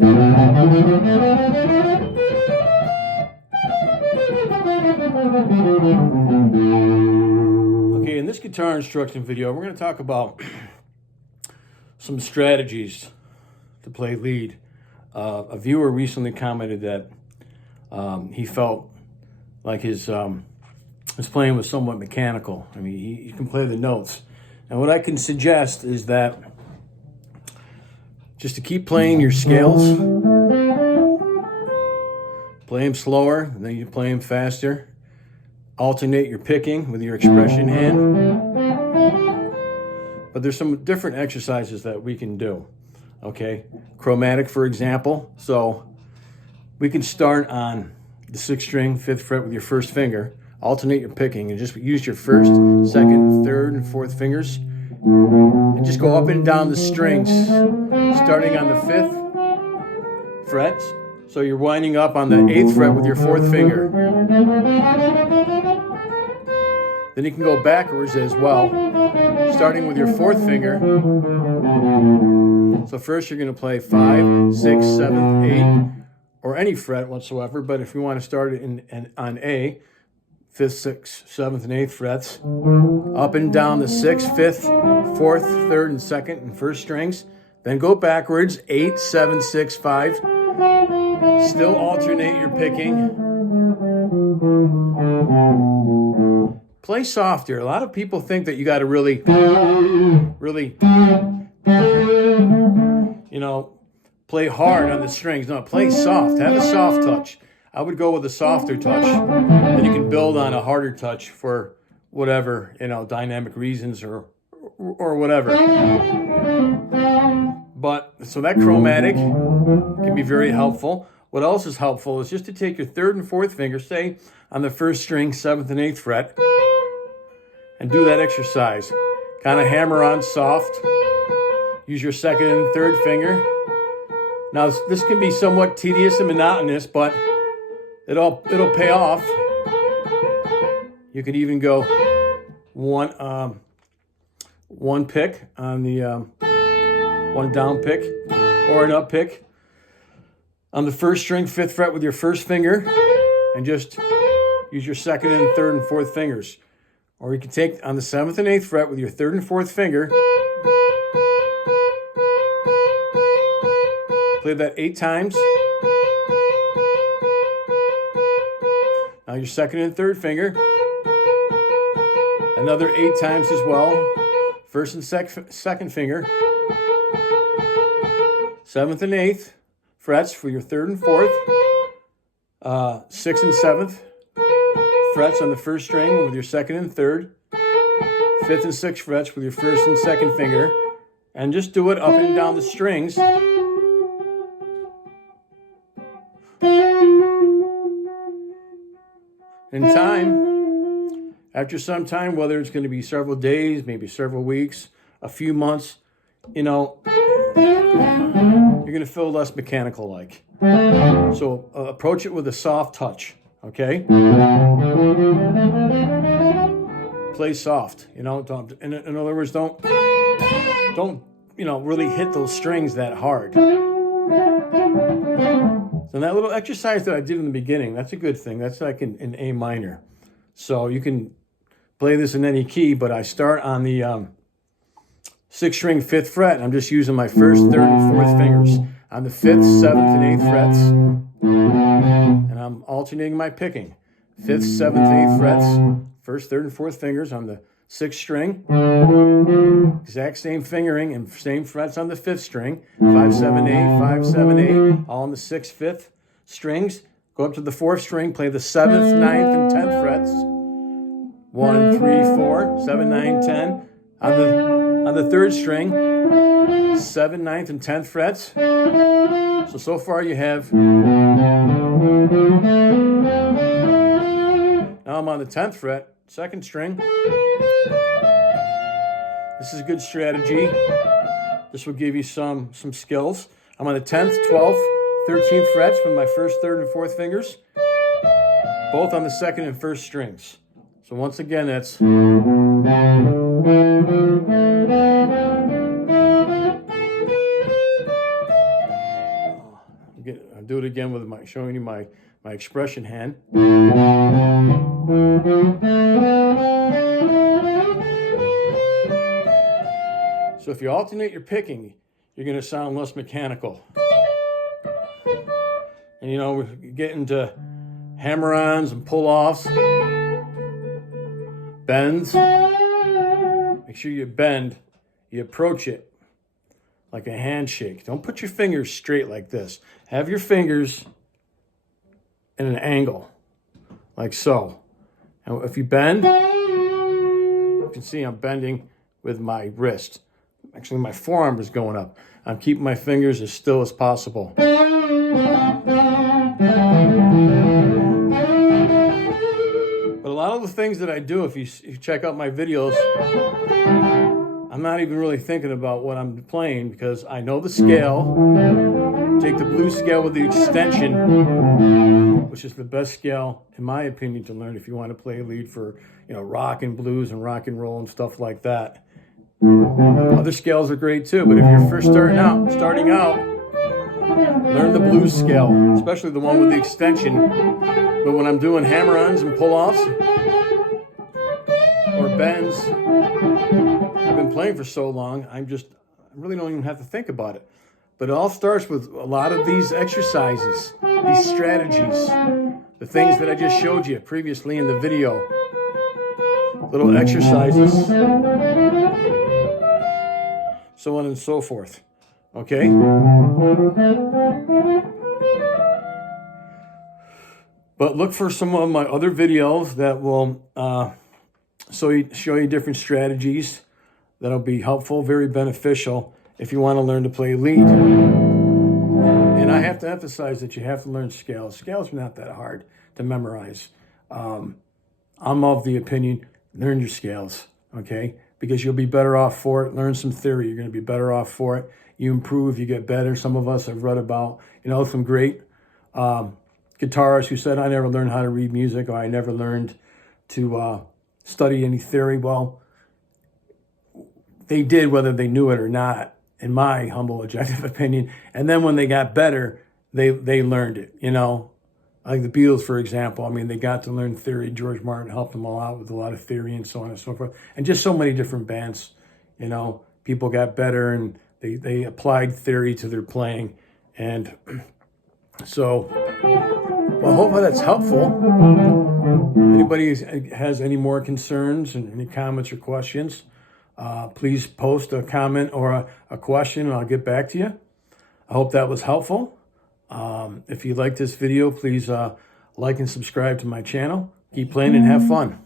Okay, in this guitar instruction video, we're going to talk about some strategies to play lead. A viewer recently commented that he felt like his playing was somewhat mechanical. I mean, he can play the notes. And what I can suggest is that just to keep playing your scales, play them slower, and then you play them faster. Alternate your picking with your expression hand. But there's some different exercises that we can do. Okay, chromatic, for example. So we can start on the 6th string, 5th fret with your first finger. Alternate your picking and just use your 1st, 2nd, 3rd, and 4th fingers. And just go up and down the strings, starting on the 5th fret. So you're winding up on the 8th fret with your 4th finger. Then you can go backwards as well, starting with your 4th finger. So first you're going to play 5, 6, 7, 8, or any fret whatsoever. But if you want to start it on A, 5th, 6th, 7th, and 8th frets, up and down the 6th, 5th, 4th, 3rd, and 2nd and 1st strings. Then go backwards, 8, 7, 6, 5. Still alternate your picking. Play softer. A lot of people think that you got to really, play hard on the strings. No, play soft. Have a soft touch. I would go with a softer touch. Then you can build on a harder touch for whatever, dynamic reasons or whatever. But so that chromatic can be very helpful. What else is helpful is just to take your 3rd and 4th finger, say on the 1st string, 7th and 8th fret, and do that exercise. Kind of hammer on soft. Use your 2nd and 3rd finger. Now this can be somewhat tedious and monotonous, but it'll pay off. You could even go one pick on the one down pick or an up pick on the 1st string, 5th fret with your 1st finger, and just use your 2nd and 3rd and 4th fingers. Or you can take on the 7th and 8th fret with your 3rd and 4th finger. Play that 8 times. Now your 2nd and 3rd finger. Another 8 times as well. 1st and 2nd finger. 7th and 8th frets for your 3rd and 4th. 6th and 7th frets on the 1st string with your 2nd and 3rd. 5th and 6th frets with your 1st and 2nd finger. And just do it up and down the strings. In time, after some time, whether it's going to be several days, maybe several weeks, a few months, you're going to feel less mechanical-like. So approach it with a soft touch, okay? Play soft, don't, in other words, don't, really hit those strings that hard. So that little exercise that I did in the beginning, that's a good thing. That's like in A minor. So you can play this in any key, but I start on the 6th string, 5th fret, and I'm just using my 1st, 3rd, and 4th fingers on the 5th, 7th, and 8th frets. And I'm alternating my picking. 5th, 7th, 8th frets, 1st, 3rd, and 4th fingers on the 6th string. Exact same fingering and same frets on the 5th string. 5, 7, 8, 5, 7, 8, all on the 6th, 5th strings. Go up to the 4th string, play the 7th, 9th, and 10th frets. 1, 3, 4, 7, 9, 10. On the 3rd string, 7th, 9th, and 10th frets. So far you have. Now I'm on the 10th fret, 2nd string. This is a good strategy. This will give you some skills. I'm on the 10th, 12th, 13th frets with my 1st, 3rd, and 4th fingers. Both on the 2nd and 1st strings. So once again, that's. I'll do it again with showing you my expression hand. So if you alternate your picking, you're going to sound less mechanical. And we get into hammer-ons and pull-offs, bends. Make sure you bend, you approach it like a handshake. Don't put your fingers straight like this. Have your fingers in an angle, like so. And if you bend, you can see I'm bending with my wrist. Actually, my forearm is going up. I'm keeping my fingers as still as possible. But a lot of the things that I do, if you check out my videos, I'm not even really thinking about what I'm playing because I know the scale. Take the blues scale with the extension, which is the best scale, in my opinion, to learn if you want to play a lead for, rock and blues and rock and roll and stuff like that. Other scales are great too, but if you're first starting out, learn the blues scale, especially the one with the extension. But when I'm doing hammer-ons and pull-offs or bends, I've been playing for so long, I really don't even have to think about it. But it all starts with a lot of these exercises, these strategies, the things that I just showed you previously in the video. Little exercises, so on and so forth. Okay? But look for some of my other videos that will show you different strategies that'll be helpful, very beneficial if you want to learn to play lead. And I have to emphasize that you have to learn scales. Scales are not that hard to memorize. I'm of the opinion, learn your scales, okay? Because you'll be better off for it. Learn some theory. You're going to be better off for it. You improve, you get better. Some of us have read about, some great guitarists who said, I never learned how to read music, or I never learned to study any theory. Well, they did whether they knew it or not, in my humble, objective opinion. And then when they got better, they learned it, Like the Beatles, for example. I mean, they got to learn theory. George Martin helped them all out with a lot of theory and so on and so forth. And just so many different bands, people got better and they applied theory to their playing. And so, well, hopefully that's helpful. Anybody has any more concerns and any comments or questions, please post a comment or a question and I'll get back to you. I hope that was helpful. If you like this video, please like and subscribe to my channel. Keep playing and have fun.